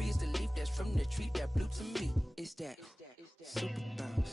free as the leaf that's from the tree that blew to me. It's that super bounce.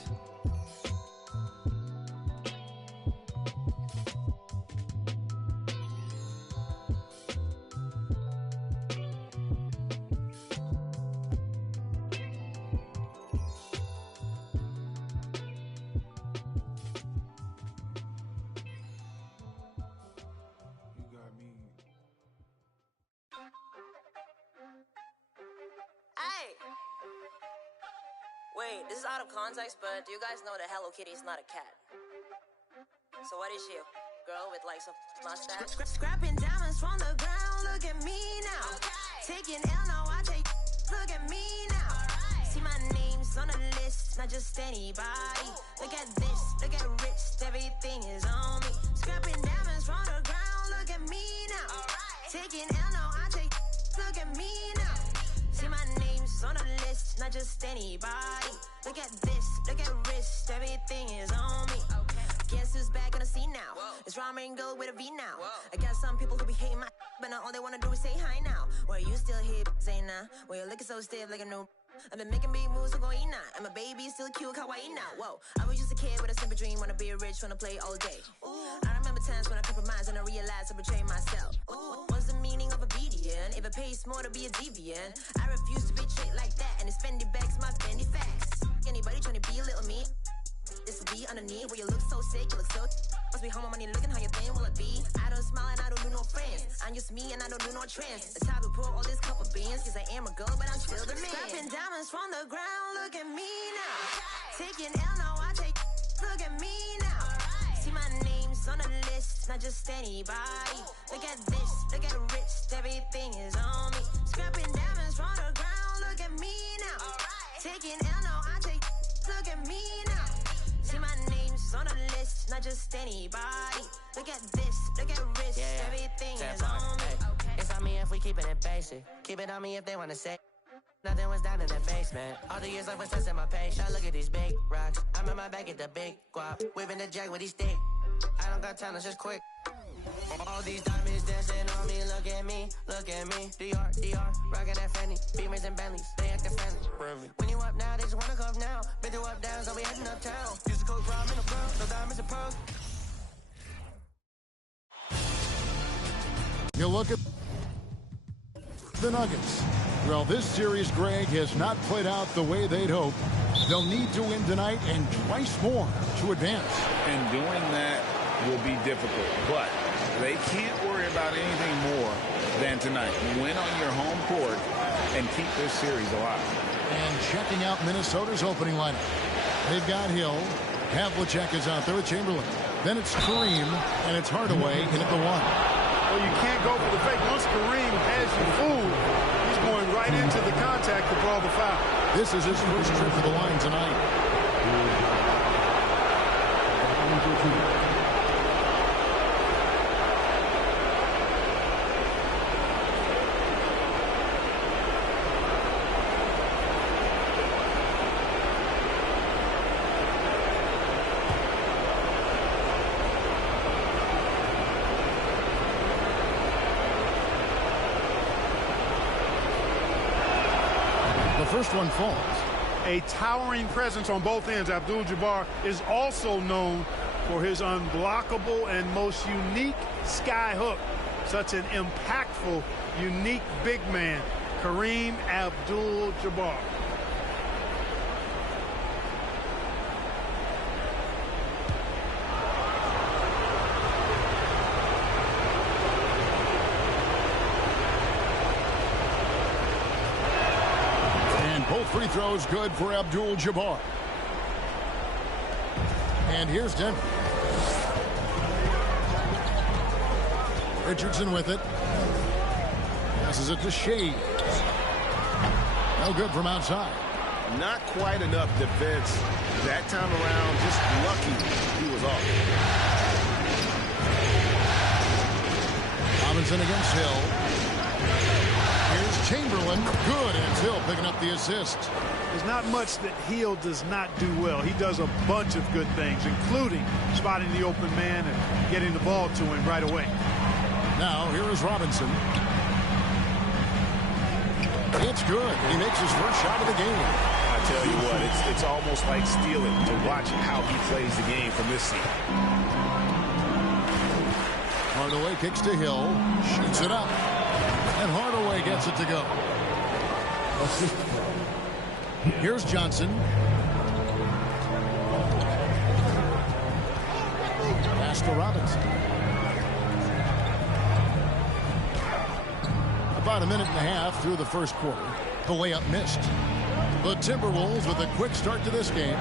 Wait, this is out of context, but do you guys know that Hello Kitty is not a cat? So what is she? Girl with like some mustache? Scrapping diamonds from the ground, look at me now. Okay. Taking L, now I take, look at me now. Right. See my name's on the list, not just anybody. Look at this, look at rich, everything is on me. Scrapping diamonds from the ground, look at me now. Right. Taking L, now I take, look at me now. See my name's on the list, not just anybody. Look at this, look at wrist, everything is on me. Okay. Guess who's back on the scene now? Whoa. It's Ramen Girl with a V now. Whoa. I got some people who be hating my but now all they wanna do is say hi now. Well, you still here, say nah. Well, you're looking so stiff like a new. I've been making big moves, so go eat now. And my baby still cute, kawaii now. Whoa, I was just a kid with a simple dream, wanna be rich, wanna play all day. Ooh. I remember times when I compromised and I realized I betrayed myself. Ooh. What's the meaning of obedience? If it pays more to be a deviant, I refuse to be treated like that. And it's Fendi bags, my Fendi facts. Anybody trying to be a little me? This will be underneath where you look so sick, you look so. Must be home on money looking how you think will it be? I don't smile and I don't do no friends. I'm just me and I don't do no trends. The top to pour all this couple beans, cause I am a girl, but I'm still the man. Scrapping diamonds from the ground, look at me now. Taking L, now I take, look at me now. See my name's on the list, not just anybody. Look at this, look at rich, everything is on me. Scrapping diamonds from the ground, look at me now. Taking L, now I take, look at me now. See my name's on the list, not just anybody. Look at this, look at wrist, everything is on me. Okay. It's on me if we keep it in basic. Keep it on me if they wanna say. Nothing was down in the basement. All the years I was testing my patience. Look at these big rocks. I'm in my bag at the big guap. Whipping the jack with these stick. I don't got time, it's just quick. All these diamonds dancing on me, look at me, look at me. DR, rockin' that Fendi, Beamers and Bentleys, they actin' friendly. When you up now, they just wanna come now. Been through up downs, so we heading uptown. Use the code Rob in the pearl, no diamonds and pearls. You look at the Nuggets. Well, this series, Greg, has not played out the way they'd hoped. They'll need to win tonight and twice more to advance. And doing that will be difficult, but they can't worry about anything more than tonight. Win on your home court and keep this series alive. And checking out Minnesota's opening lineup. They've got Hill. Havlicek is out there with Chamberlain. Then it's Kareem, and it's Hardaway in at the one. Well, you can't go for the fake. Once Kareem has you fooled, he's going right into the contact to draw the foul. This is his first trip to the line tonight. First one falls. A towering presence on both ends. Abdul-Jabbar is also known for his unblockable and most unique sky hook. Such an impactful, unique big man, Kareem Abdul-Jabbar. Free throws good for Abdul-Jabbar. And here's Denver. Richardson with it. Passes it to Shea. No good from outside. Not quite enough defense that time around. Just lucky he was off. Robinson against Hill. Here's Chamberlain. Good, and it's Hill picking up the assist. There's not much that Hill does not do well. He does a bunch of good things, including spotting the open man and getting the ball to him right away. Now, here is Robinson. It's It's good. He makes his first shot of the game. I tell you what, it's almost like stealing to watch how he plays the game from this seat. Hardaway kicks to Hill, shoots it up, and Hardaway gets it to go. Here's Johnson. Pass to Robinson. About a minute and a half through the first quarter. The layup missed. The Timberwolves with a quick start to this game.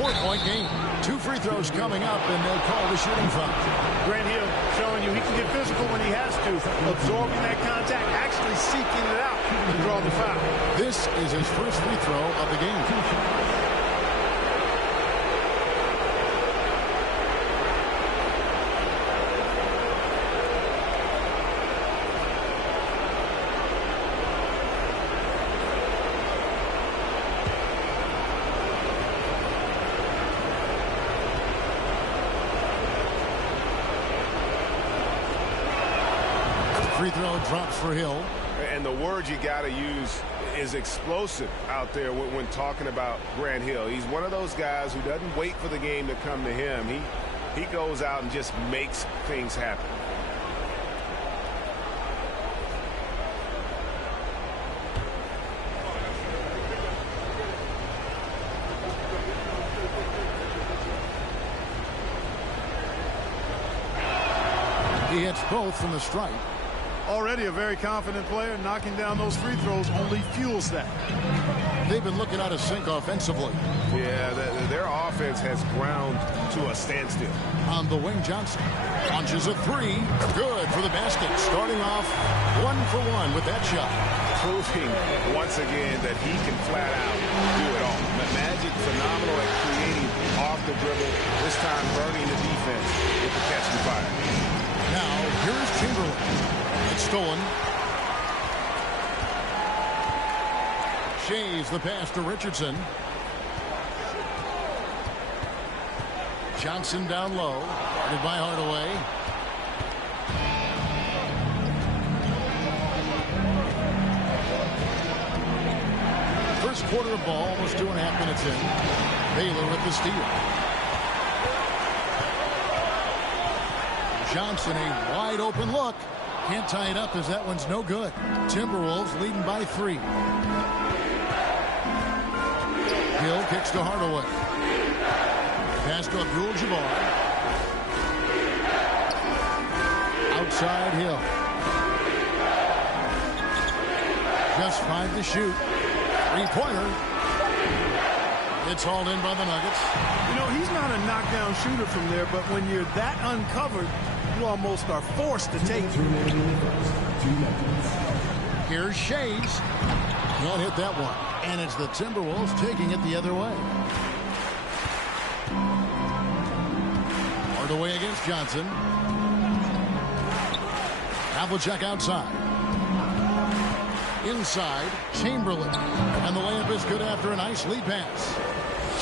4-point game. 2 free throws coming up, and they'll call the shooting foul. Grant Hill showing you he can get physical when he has to, absorbing that contact, actually seeking it out to draw the foul. This is his first free throw of the game. Free throw drops for Hill. And the word you got to use is explosive out there when talking about Grant Hill. He's one of those guys who doesn't wait for the game to come to him. He goes out and just makes things happen. He hits both from the stripe. Already a very confident player. Knocking down those free throws only fuels that. They've been looking out of sync offensively. Yeah, their offense has ground to a standstill. On the wing, Johnson launches a three. Good for the basket. Starting off 1 for 1 with that shot. Proving once again that he can flat out do it all. Magic phenomenal at creating off the dribble. This time burning the defense with the catch and fire. Now here's Chamberlain. It's stolen. Shays the pass to Richardson. Johnson down low. Guarded by Hardaway. First quarter of ball, almost 2.5 minutes in. Baylor with the steal. Johnson, a wide open look. Can't tie it up as that one's no good. Timberwolves leading by 3. Hill kicks to Hardaway. Pass to Abdul-Jabbar. Outside Hill. Just 5 to shoot. 3-pointer. It's hauled in by the Nuggets. You know, he's not a knockdown shooter from there, but when you're that uncovered, you almost are forced to take it. Here's Shays. Can't hit that one. And it's the Timberwolves taking it the other way. Hardaway against Johnson. Havlicek outside. Inside, Chamberlain. And the layup is good after a nice lead pass.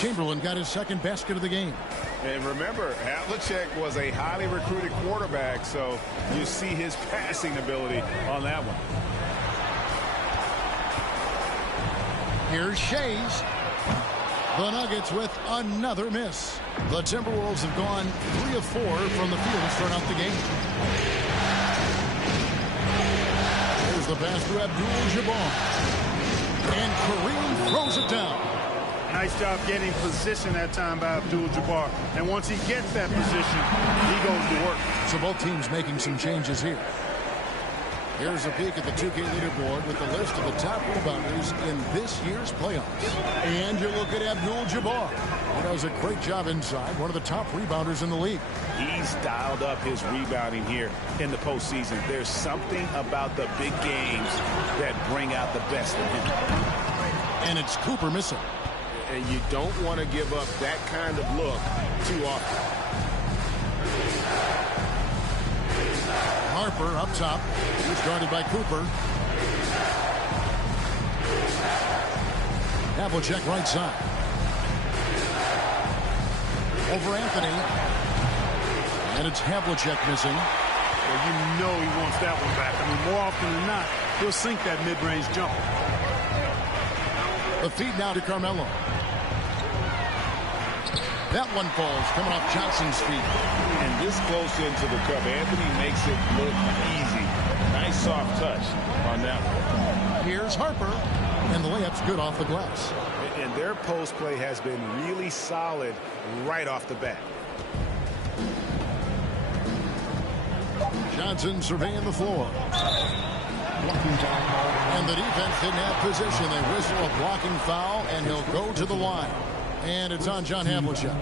Chamberlain got his second basket of the game. And remember, Havlicek was a highly recruited quarterback, so you see his passing ability on that one. Here's Shays. The Nuggets with another miss. The Timberwolves have gone 3 of 4 from the field to start out the game. Here's the pass to Abdul-Jabbar. And Kareem throws it down. Nice job getting position that time by Abdul-Jabbar. And once he gets that position, he goes to work. So both teams making some changes here. Here's a peek at the 2K leaderboard with the list of the top rebounders in this year's playoffs. And you look at Abdul-Jabbar, who does a great job inside, one of the top rebounders in the league. He's dialed up his rebounding here in the postseason. There's something about the big games that bring out the best in him. And it's Cooper missing. And you don't want to give up that kind of look too often. Harper up top. He's guarded by Cooper. Havlicek right side. Over Anthony. And it's Havlicek missing. Well, you know he wants that one back. I mean, more often than not, he'll sink that mid-range jumper. The feed now to Carmelo. That one falls, coming off Johnson's feet. And this close into the cup, Anthony makes it look easy. Nice soft touch on that one. Here's Harper, and the layup's good off the glass. And their post play has been really solid right off the bat. Johnson surveying the floor. And the defense didn't have position. They whistle a blocking foul, and he'll go to the line. And it's on John Havlicek.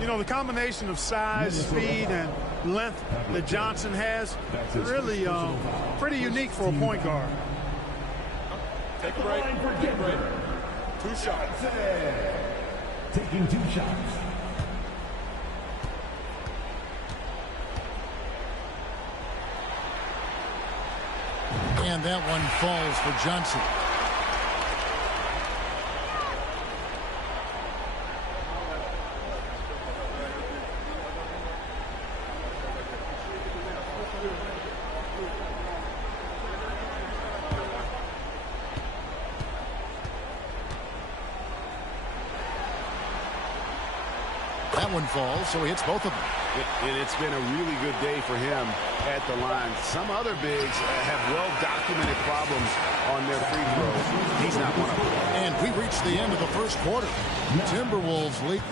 You know, the combination of size, speed, and length that Johnson has is really pretty unique for a point guard. Take a break. Take a break. 2 shots. Taking 2 shots. And that one falls for Johnson. That one falls, so he hits both of them. And it's been a really good day for him at the line. Some other bigs have well-documented problems on their free throws. He's not one of them. And we reach the end of the first quarter. Timberwolves lead.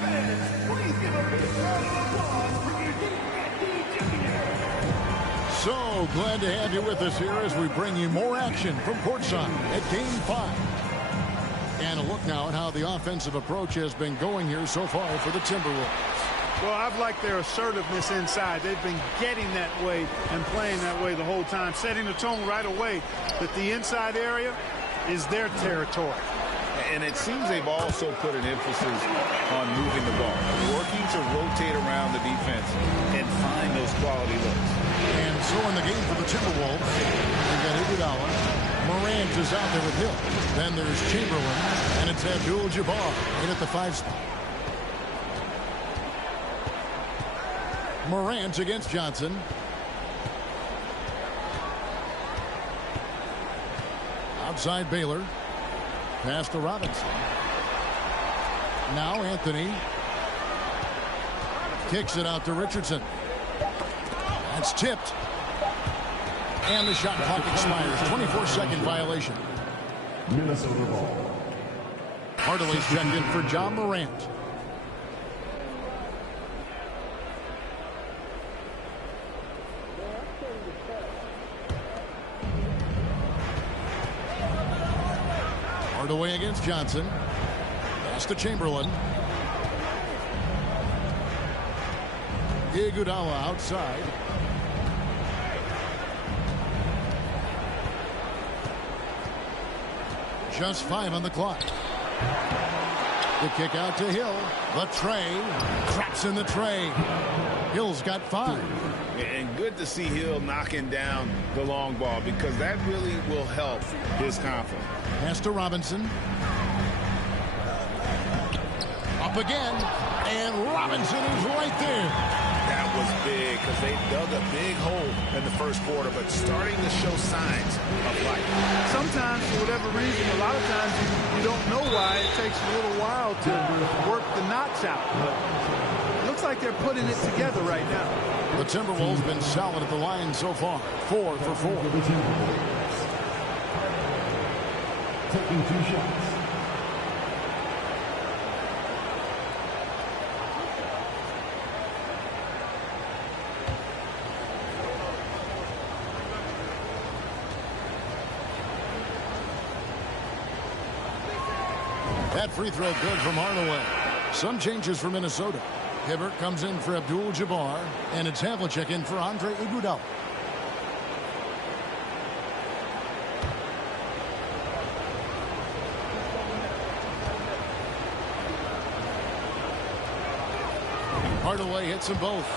So glad to have you with us here as we bring you more action from courtside at Game 5. And a look now at how the offensive approach has been going here so far for the Timberwolves. Well, I've liked their assertiveness inside. They've been getting that way and playing that way the whole time, setting the tone right away that the inside area is their territory. And it seems they've also put an emphasis on moving the ball, working to rotate around the defense and find those quality looks. And so in the game for the Timberwolves, we've got Iguodala. Morant is out there with Hill. Then there's Chamberlain, and it's Abdul-Jabbar in at the 5 spot. Morant against Johnson. Outside Baylor. Pass to Robinson. Now Anthony. Kicks it out to Richardson. That's tipped. And the shot clock expires. 24-second violation. Minnesota ball. Hardaway's checked in for John Morant. Hardaway against Johnson. Pass to Chamberlain. Iguodala outside. Just 5 on the clock. The kick out to Hill. The tray. Traps in the tray. Hill's got 5. And good to see Hill knocking down the long ball because that really will help his confidence. Pass to Robinson. Up again. And Robinson is right there. That was big because they dug a big hole in the first quarter, but starting to show signs of life. Sometimes, for whatever reason, a lot of times you don't know why. It takes a little while to work the knots out. But it looks like they're putting it together right now. The Timberwolves have been solid at the line so far. 4 for 4. Taking 2 shots. That free throw good from Hardaway. Some changes for Minnesota. Hibbert comes in for Abdul-Jabbar, and it's Havlicek in for Andre Iguodala. Hardaway hits them both.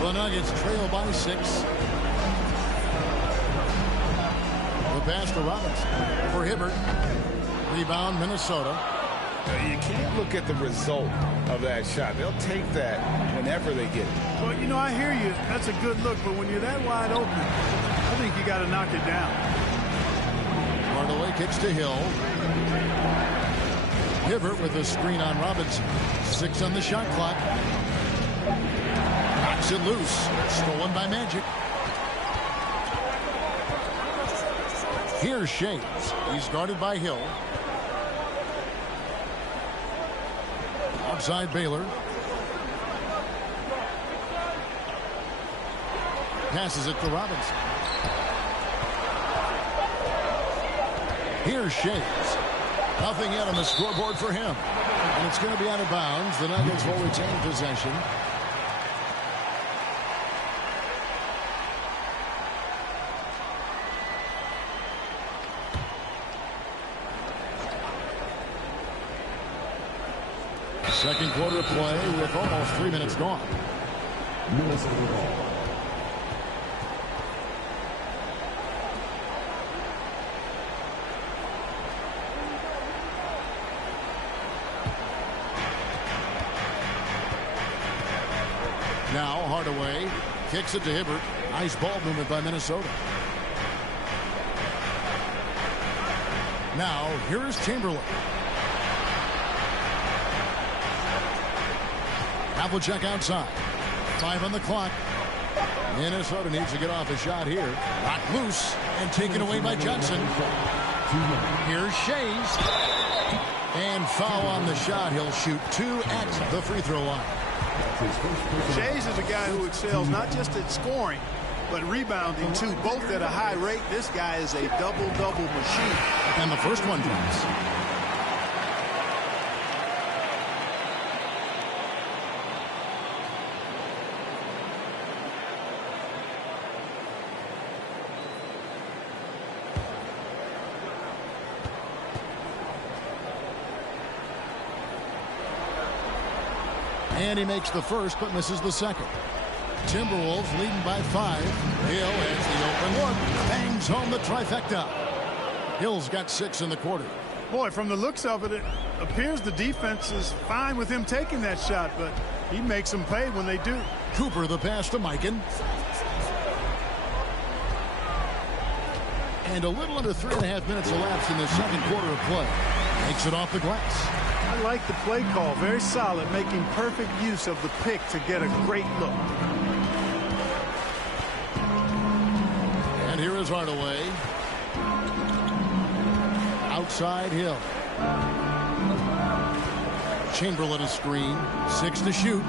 The Nuggets trail by 6. The pass to Robinson for Hibbert. Rebound Minnesota. You can't look at the result of that shot. They'll take that whenever they get it. Well, you know, I hear you. That's a good look, but when you're that wide open, I think you got to knock it down. Hardaway kicks to Hill. Hibbert with a screen on Robinson. 6 on the shot clock. Knocks it loose. Stolen by Magic. Here's Shays. He's guarded by Hill. Outside Baylor. Passes it to Robinson. Here's Shays. Nothing yet on the scoreboard for him. And it's going to be out of bounds. The Nuggets will retain possession. Second quarter play with almost 3 minutes gone. Minnesota ball. Now Hardaway kicks it to Hibbert. Nice ball movement by Minnesota. Now here's Chamberlain. Havlicek outside. 5 on the clock. Minnesota needs to get off a shot here. Knocked loose and taken away by Johnson. Here's Shays. And foul on the shot. He'll shoot 2 at the free throw line. Shays is a guy who excels not just at scoring, but rebounding too, both at a high rate. This guy is a double-double machine. And the first one drops. And he makes the first, but misses the second. Timberwolves leading by 5. Hill has the open look. Bangs home the trifecta. Hill's got 6 in the quarter. Boy, from the looks of it, it appears the defense is fine with him taking that shot, but he makes them pay when they do. Cooper the pass to Mikan. And a little under 3.5 minutes elapsed in the second quarter of play. Makes it off the glass. I like the play call. Very solid, making perfect use of the pick to get a great look. And here is Hardaway. Outside Hill. Chamberlain a screen. 6 to shoot.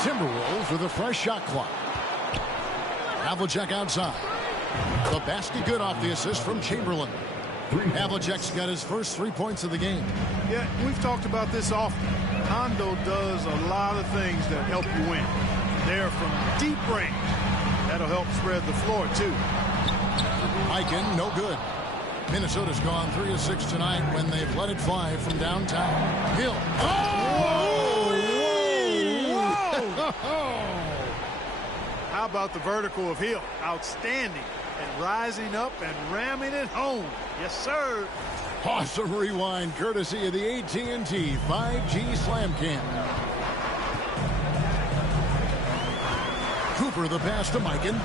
Timberwolves with a fresh shot clock. Havlicek outside. The basket good off the assist from Chamberlain. Havlicek's got his first 3 points of the game. Yeah, we've talked about this often. Hondo does a lot of things that help you win. They're from deep range. That'll help spread the floor, too. Mikan, no good. Minnesota's gone 3 of 6 tonight when they've let it fly from downtown. Hill. Oh! Whoa! How about the vertical of Hill? Outstanding. And rising up and ramming it home. Yes, sir. Awesome rewind courtesy of the AT&T 5G Slam Cam. Cooper the pass to Mikan.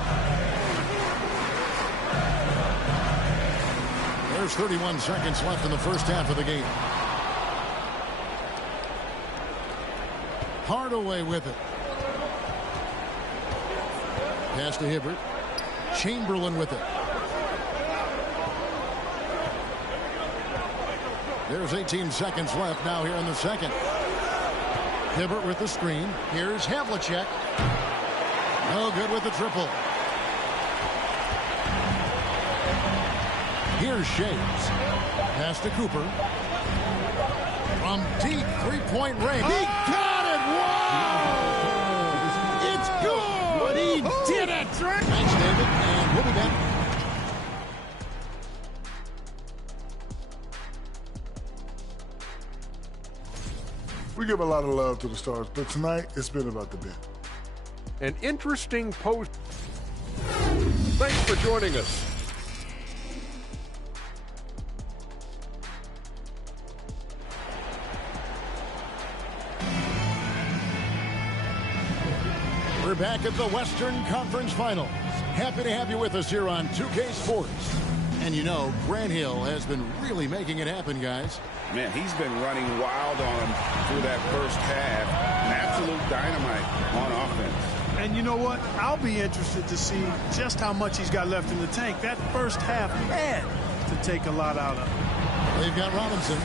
There's 31 seconds left in the first half of the game. Hardaway with it. Pass to Hibbert. Chamberlain with it. There's 18 seconds left now here in the second. Hibbert with the screen. Here's Havlicek. No good with the triple. Here's Shays. Pass to Cooper. From deep three-point range. He got it! Whoa! It's good! He did it! Thanks, David, and we'll be back. We give a lot of love to the Stars, but tonight it's been about the bench. An interesting post. Thanks for joining us. We're back at the Western Conference Finals. Happy to have you with us here on 2K Sports. And you know, Grant Hill has been really making it happen, guys. Man, he's been running wild on him through that first half. An absolute dynamite on offense. And you know what? I'll be interested to see just how much he's got left in the tank. That first half had to take a lot out of him. They've got Robinson.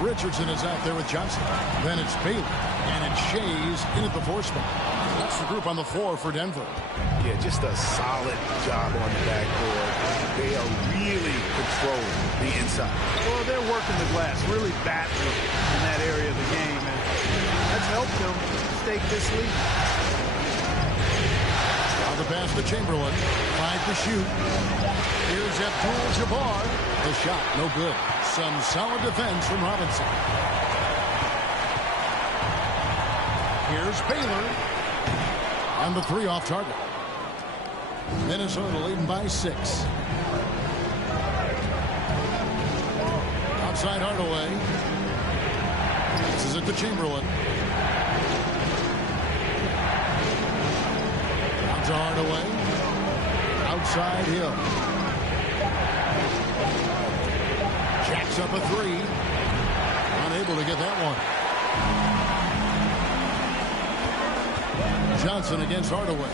Richardson is out there with Johnson. Then it's Bailey. And it's Shays in at the 4 spot. That's the group on the floor for Denver. Yeah, just a solid job on the backboard. They are really controlling the inside. Well, they're working the glass, really battling in that area of the game, and that's helped them stake this lead. Now the pass to Chamberlain. 5 to shoot. Here's Abdul-Jabbar. The shot, no good. Some solid defense from Robinson. Here's Baylor. And the 3 off target. Minnesota leading by 6. Outside Hardaway. This is it to Chamberlain. Out to Hardaway. Outside Hill. Jacks up a 3. Unable to get that one. Johnson against Hardaway.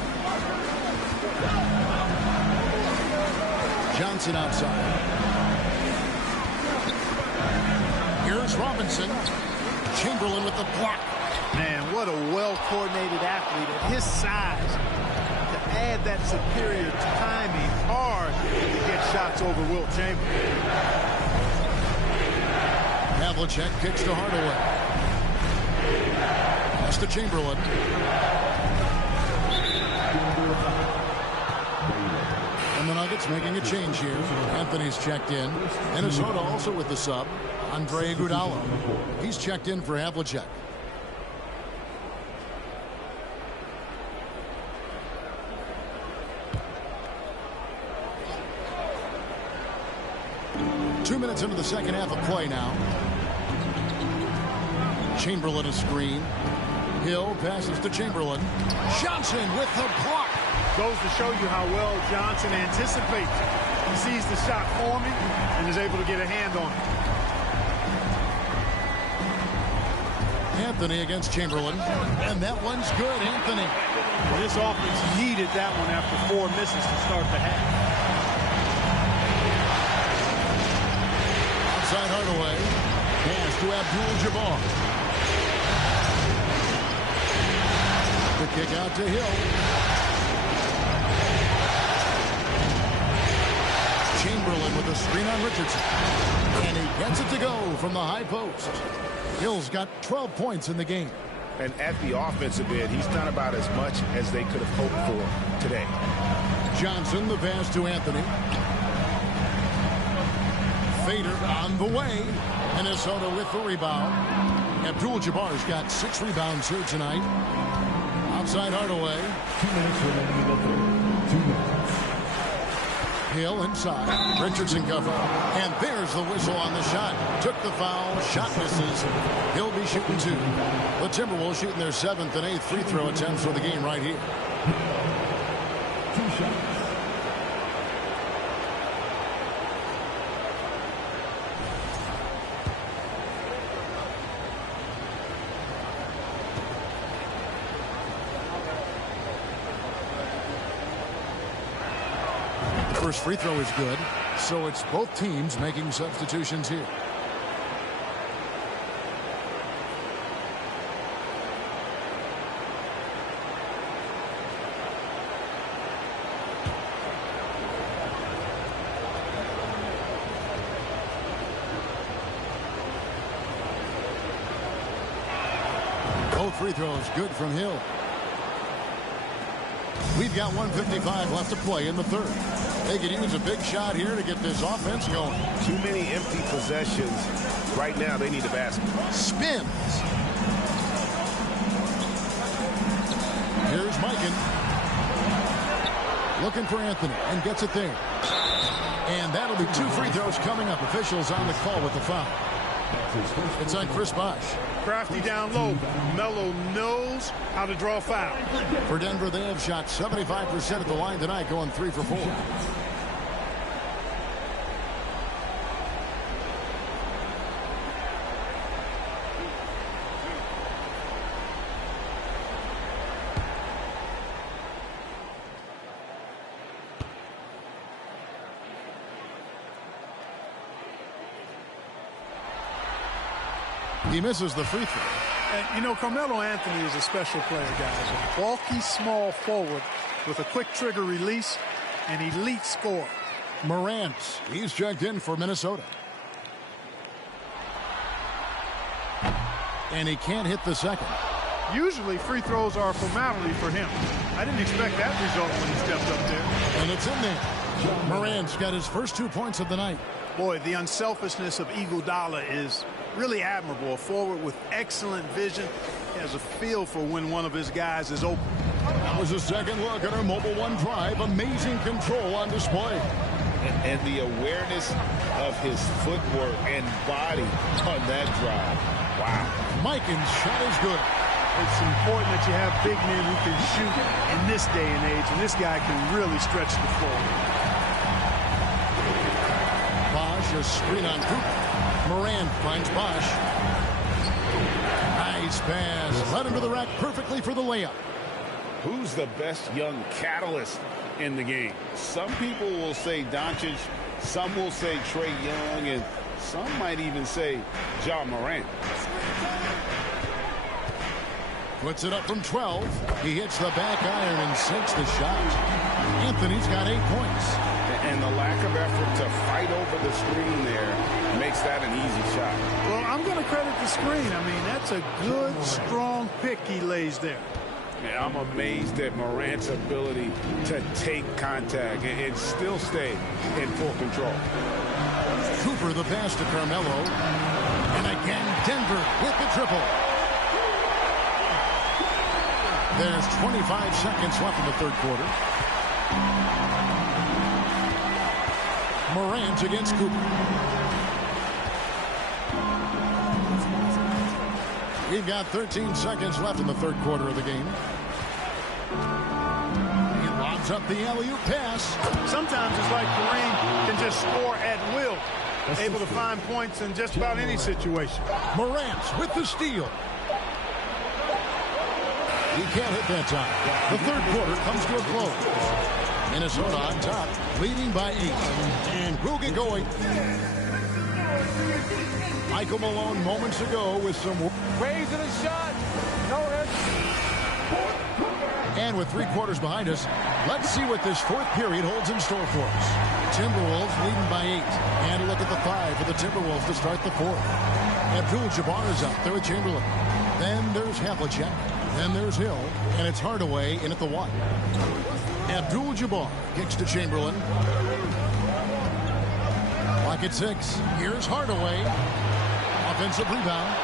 Johnson outside. Here's Robinson. Chamberlain with the block. Man, what a well-coordinated athlete at his size. To add that superior timing, hard to get shots over Wilt Chamberlain. Havlicek kicks to Hardaway. That's to Chamberlain. And the Nuggets making a change here. Anthony's checked in. Minnesota also with the sub. Andre Iguodala. He's checked in for Havlicek. Two minutes into the second half of play now. Chamberlain a screen. Hill passes to Chamberlain. Johnson with the block. Goes to show you how well Johnson anticipates. He sees the shot forming and is able to get a hand on it. Anthony against Chamberlain. And that one's good, Anthony. Well, this offense needed that one after 4 misses to start the half. Outside Hardaway. Pass to Abdul-Jabbar. The kick out to Hill. Chamberlain with a screen on Richardson. And he gets it to go from the high post. Hill's got 12 points in the game. And at the offensive end, he's done about as much as they could have hoped for today. Johnson, the pass to Anthony. Fader on the way. Minnesota with the rebound. Abdul-Jabbar's got 6 rebounds here tonight. Outside Hardaway. 2 minutes remaining in the third. 2 minutes. Hill inside. Richardson cover. And there's the whistle on the shot. Took the foul. Shot misses. He'll be shooting 2. The Timberwolves shooting their 7th and 8th free throw attempts for the game right here. 2 shots. First free throw is good, so it's both teams making substitutions here. Both free throws good from Hill. We've got 1:55 left to play in the third. They could use a big shot here to get this offense going. Too many empty possessions. Right now, they need a basket. Spins. Here's Mikan. Looking for Anthony and gets it there. And that'll be 2 free throws coming up. Officials on the call with the foul. It's on Chris Bosh. Crafty down low. Melo knows how to draw foul. For Denver, they have shot 75% at the line tonight, going 3 for 4. He misses the free throw. And, you know, Carmelo Anthony is a special player, guys. A bulky, small forward with a quick trigger release, an elite scorer. Morant, he's checked in for Minnesota. And he can't hit the second. Usually free throws are a formality for him. I didn't expect that result when he stepped up there. And it's in there. Morant's got his first 2 points of the night. Boy, the unselfishness of Iguodala is really admirable. A forward with excellent vision. He has a feel for when one of his guys is open. That was a second look at our Mobile One drive. Amazing control on display. And the awareness of his footwork and body on that drive. Wow. Mikan's shot is good. It's important that you have big men who can shoot in this day and age, and this guy can really stretch the floor. Bosh, a screen on Cooper. Morant finds Bosh. Nice pass. Led him to the rack perfectly for the layup. Who's the best young catalyst in the game? Some people will say Doncic, some will say Trae Young, and some might even say Ja Morant. Puts it up from 12. He hits the back iron and sinks the shot. Anthony's got 8 points. And the lack of effort to fight over the screen there makes that an easy shot. Well, I'm going to credit the screen. I mean, that's a good, strong pick he lays there. Yeah, I'm amazed at Morant's ability to take contact and still stay in full control. Cooper the pass to Carmelo. And again, Denver with the triple. There's 25 seconds left in the third quarter. Morant against Cooper. We've got 13 seconds left in the third quarter of the game. He lobs up the alley-oop pass. Sometimes it's like Kareem can just score at will. Able to find points in just about any situation. Morant with the steal. He can't hit that time. The third quarter comes to a close. Minnesota on top, leading by 8. And we'll get going. Michael Malone moments ago with some raising a shot. No hit. And with 3 quarters behind us, let's see what this fourth period holds in store for us. Timberwolves leading by 8. And a look at the 5 for the Timberwolves to start the fourth. Abdul-Jabbar is out there with Chamberlain. Then there's Havlicek. Then there's Hill. And it's Hardaway in at the 1. Abdul-Jabbar kicks to Chamberlain. Clock at 6. Here's Hardaway. Offensive rebound.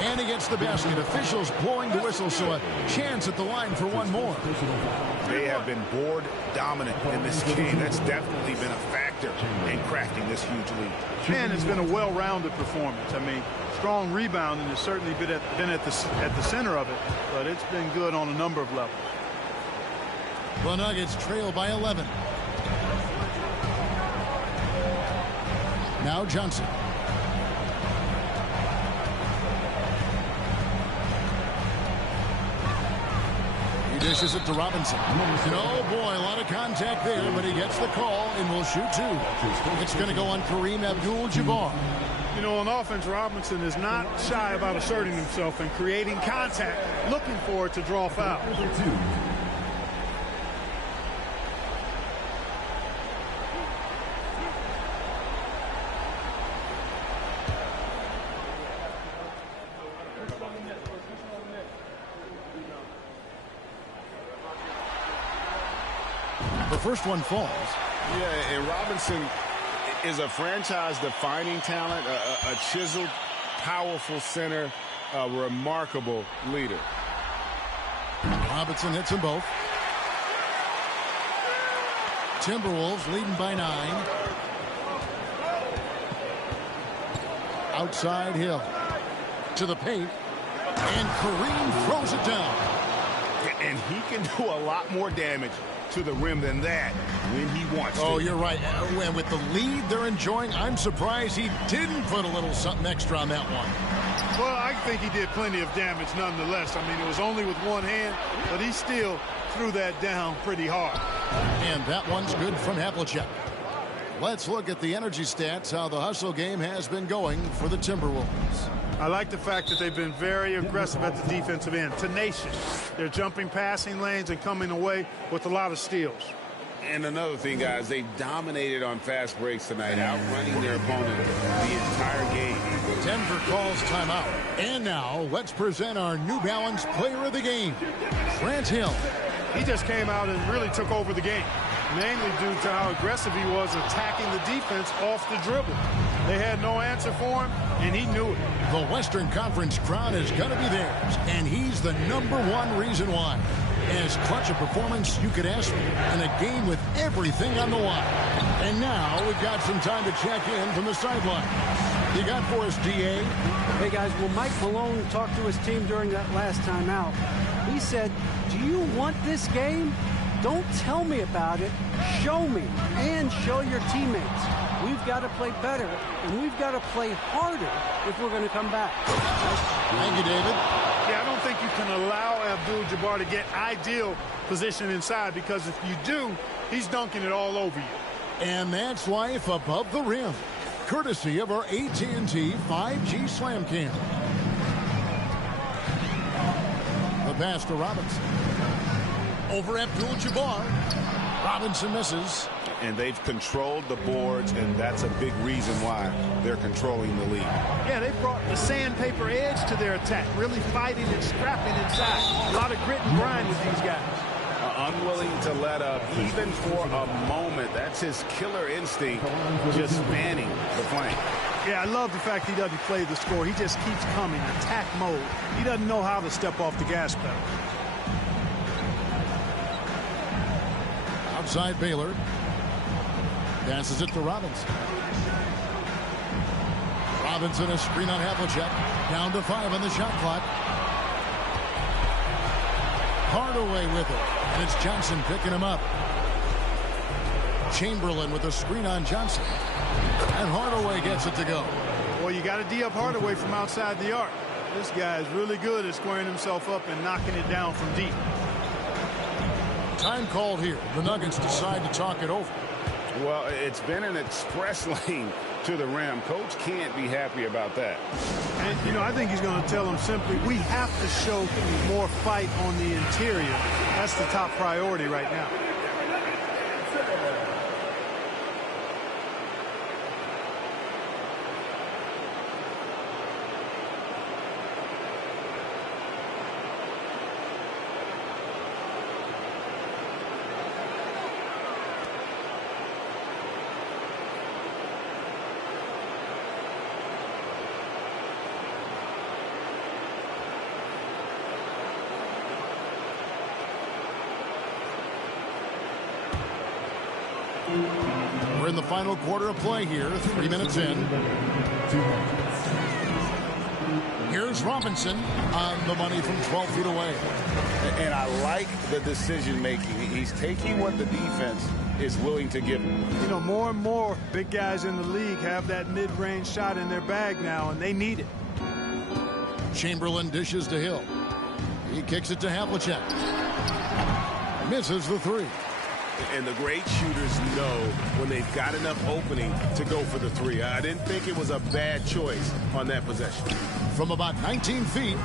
And he gets the basket. Officials blowing the whistle, so a chance at the line for one more. They have been board dominant in this game. That's definitely been a factor in crafting this huge lead. And it's been a well-rounded performance. I mean, strong rebounding has certainly been at the center of it, but it's been good on a number of levels. The Nuggets trail by 11. Now Johnson. He dishes it to Robinson. Oh boy, a lot of contact there, but he gets the call and will shoot 2. It's going to go on Kareem Abdul-Jabbar. You know, on offense, Robinson is not shy about asserting himself and creating contact, looking for it to draw foul. The first one falls. Yeah, and Robinson is a franchise-defining talent, a chiseled, powerful center, a remarkable leader. Robinson hits them both. Timberwolves leading by 9. Outside Hill. To the paint. And Kareem throws it down. And he can do a lot more damage to the rim than that when he wants to. Oh, you're right. And with the lead they're enjoying, I'm surprised he didn't put a little something extra on that one. Well, I think he did plenty of damage nonetheless. I mean, it was only with one hand, but he still threw that down pretty hard. And that one's good from Havlicek. Let's look at the energy stats, how the hustle game has been going for the Timberwolves. I like the fact that they've been very aggressive at the defensive end, tenacious. They're jumping passing lanes and coming away with a lot of steals. And another thing, guys, they dominated on fast breaks tonight, outrunning their opponent the entire game. Denver calls timeout. And now, let's present our New Balance player of the game, Grant Hill. He just came out and really took over the game, mainly due to how aggressive he was attacking the defense off the dribble. They had no answer for him, and he knew it. The Western Conference crown is going to be theirs, and he's the #1 reason why. As clutch a performance you could ask for in a game with everything on the line. And now we've got some time to check in from the sideline. You got for us, DA? Hey, guys, well, Mike Malone talked to his team during that last timeout. He said, do you want this game? Don't tell me about it. Show me and show your teammates. We've got to play better, and we've got to play harder if we're going to come back. Thank you, David. Yeah, I don't think you can allow Abdul-Jabbar to get ideal position inside, because if you do, he's dunking it all over you. And that's life above the rim, courtesy of our AT&T 5G Slam Cam. The pass to Robinson. Over Abdul-Jabbar. Robinson misses. And they've controlled the boards, and that's a big reason why they're controlling the lead. Yeah, they brought the sandpaper edge to their attack, really fighting and scrapping inside. A lot of grit and grind with these guys. Unwilling to let up, even for a moment. That's his killer instinct, just spanning the flank. Yeah, I love the fact he doesn't play the score. He just keeps coming, attack mode. He doesn't know how to step off the gas pedal. Outside Baylor. Passes it to Robinson. Robinson, a screen on Havlicek. Down to 5 on the shot clock. Hardaway with it. And it's Johnson picking him up. Chamberlain with a screen on Johnson. And Hardaway gets it to go. Well, you got to D up Hardaway from outside the arc. This guy is really good at squaring himself up and knocking it down from deep. Time called here. The Nuggets decide to talk it over. Well, it's been an express lane to the rim. Coach can't be happy about that. And, you know, I think he's going to tell them simply, we have to show more fight on the interior. That's the top priority right now. We're in the final quarter of play here, 3 minutes in. Here's Robinson on the money from 12 feet away. And I like the decision making. He's taking what the defense is willing to give him. You know, more and more big guys in the league have that mid-range shot in their bag now, and they need it. Chamberlain dishes to Hill. He kicks it to Havlicek. Misses the three. And the great shooters know when they've got enough opening to go for the three. I didn't think it was a bad choice on that possession. From about 19 feet,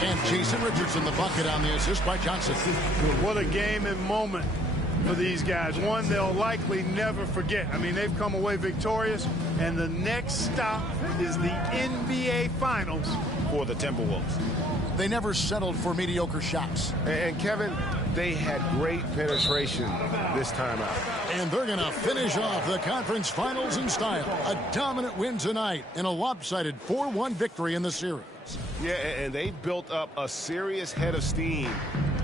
and Jason Richardson the bucket on the assist by Johnson. What a game and moment for these guys. One they'll likely never forget. I mean, they've come away victorious, and the next stop is the NBA Finals for the Timberwolves. They never settled for mediocre shots. And Kevin, they had great penetration this time out. And they're going to finish off the conference finals in style. A dominant win tonight in a lopsided 4-1 victory in the series. Yeah, and they've built up a serious head of steam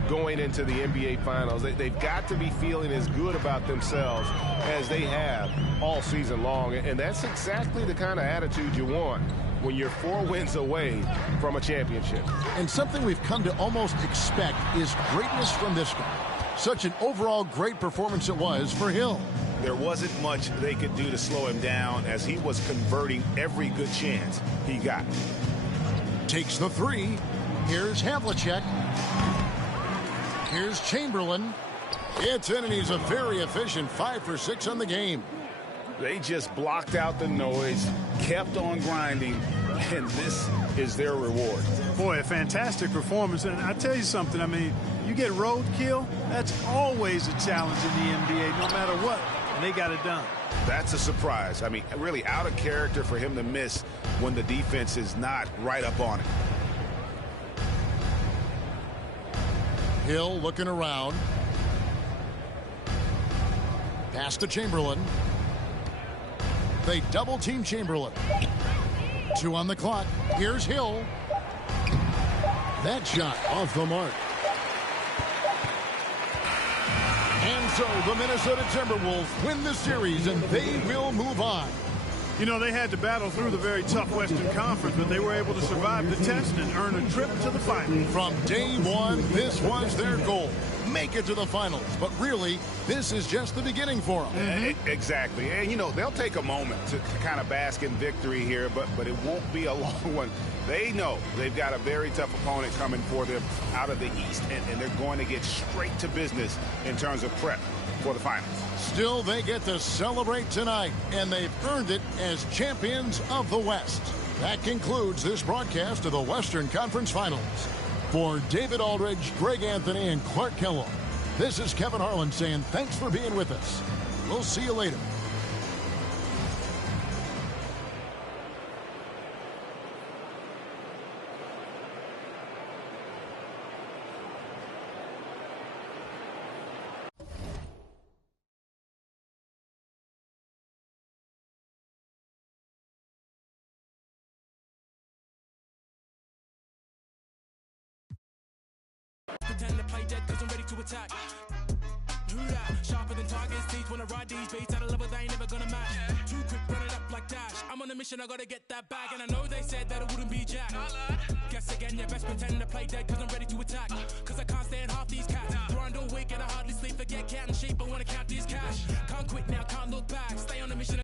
going into the NBA Finals. They've got to be feeling as good about themselves as they have all season long. And that's exactly the kind of attitude you want when you're 4 wins away from a championship. And something we've come to almost expect is greatness from this guy. Such an overall great performance it was for Hill. There wasn't much they could do to slow him down as he was converting every good chance he got. Takes the three. Here's Havlicek. Here's Chamberlain. It's in, and he's a very efficient 5 for 6 on the game. They just blocked out the noise, kept on grinding, and this is their reward. Boy, a fantastic performance. And I tell you something, I mean, you get roadkill, that's always a challenge in the NBA, no matter what. And they got it done. That's a surprise. I mean, really out of character for him to miss when the defense is not right up on it. Hill looking around. Pass to Chamberlain. They double-team Chamberlain. 2 on the clock. Here's Hill. That shot off the mark. And so the Minnesota Timberwolves win the series, and they will move on. You know, they had to battle through the very tough Western Conference, but they were able to survive the test and earn a trip to the finals. From day one, this was their goal. Make it to the finals. But really, this is just the beginning for them. Exactly. And, you know, they'll take a moment to kind of bask in victory here, but it won't be a long one. They know they've got a very tough opponent coming for them out of the East, and they're going to get straight to business in terms of prep for the finals. Still, they get to celebrate tonight, and they've earned it as champions of the West. That concludes this broadcast of the Western Conference Finals. For David Aldridge, Greg Anthony, and Clark Kellogg, this is Kevin Harlan saying thanks for being with us. We'll see you later. Pretend to play dead cause I'm ready to attack. Who that? Sharper than tigers' teeth when I ride these beats at a level they ain't never gonna match. Too quick, run it up like Dash. I'm on a mission, I gotta get that bag. And I know they said that it wouldn't be Jack. Guess again, you best pretend to play dead cause I'm ready to attack. Cause I can't stand half these cats. Grind all week and I hardly sleep, forget cat and sheep, I wanna count these cash. Can't quit now, can't look back. Stay on a mission.